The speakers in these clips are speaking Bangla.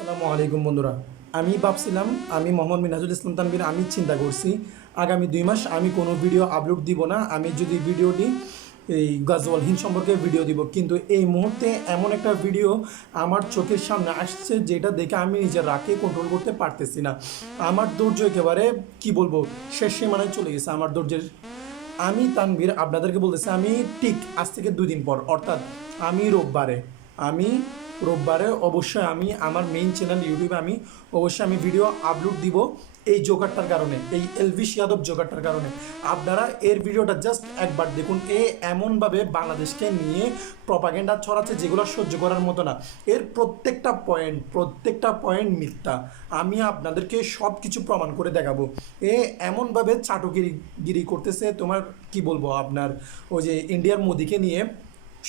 আসসালামু আলাইকুম বন্ধুরা। আমি ভাবছিলাম আমি মোহাম্মদ মিনহাজুল ইসলাম তানভীর আমি চিন্তা করছি আগামী 2 মাস আমি কোনো ভিডিও আপলোড দিব না। আমি যদি ভিডিওটি এই গাজওয়াল হিন্দ সম্পর্কে ভিডিও দিব, কিন্তু এই মুহূর্তে এমন একটা ভিডিও আমার চোখের সামনে আসছে যেটা দেখে আমি নিজের রাগকে কন্ট্রোল করতে পারতেছি না। আমার ধৈর্য একেবারে কি বলবো শেষ সীমানায় চলে গেছে আমার ধৈর্যের। আমি তানভীর আপনাদেরকে বলতেছি আমি ঠিক আজ থেকে 2 দিন পর অর্থাৎ আমি আমি রোববারে অবশ্যই আমি আমার মেইন চ্যানেল ইউটিউবে অবশ্যই ভিডিও আপলোড দিব। এই জোগাড়টার কারণে, এই এলভিশ যাদব জোগাড়টার কারণে আপনারা এর ভিডিওটা জাস্ট একবার দেখুন। এমনভাবে বাংলাদেশকে নিয়ে প্রপাগেন্ডা ছড়াচ্ছে যেগুলো সহ্য করার মতো না। এর প্রত্যেকটা পয়েন্ট মিথ্যা। আমি আপনাদেরকে সব কিছু প্রমাণ করে দেখাবো। এমনভাবে চাটুগিরি করতেছে, তোমার কি বলবো, আপনার ওই যে ইন্ডিয়ার মোদিকে নিয়ে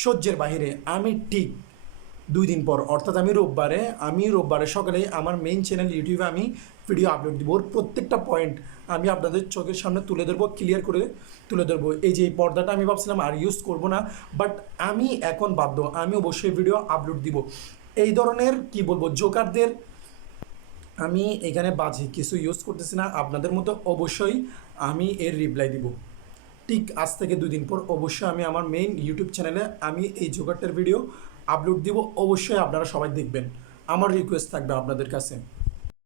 সহ্যের বাহিরে। আমি ঠিক 2 দিন পর অর্থাৎ আমি রোববারে সকালে আমার মেইন চ্যানেল ইউটিউবে আমি ভিডিও আপলোড দিব। ওর প্রত্যেকটা পয়েন্ট আমি আপনাদের চোখের সামনে তুলে ধরবো, ক্লিয়ার করে তুলে ধরবো। এই যে এই পর্দাটা আমি ভাবছিলাম আর ইউজ করব না, বাট আমি এখন বাধ্য, আমি অবশ্যই ভিডিও আপলোড দিব। এই ধরনের কি বলবো জোকারদের আমি এখানে বাজে কিছু ইউজ করতেছি না। আপনাদের মতো অবশ্যই আমি এর রিপ্লাই দিব। ঠিক আজ থেকে 2 দিন পর অবশ্যই আমি আমার মেইন ইউটিউব চ্যানেলে আমি এই জোগাড়টার ভিডিও আপলোড দিব। অবশ্যই আপনারা সবাই দেখবেন, আমার রিকোয়েস্ট থাকবে আপনাদের কাছে।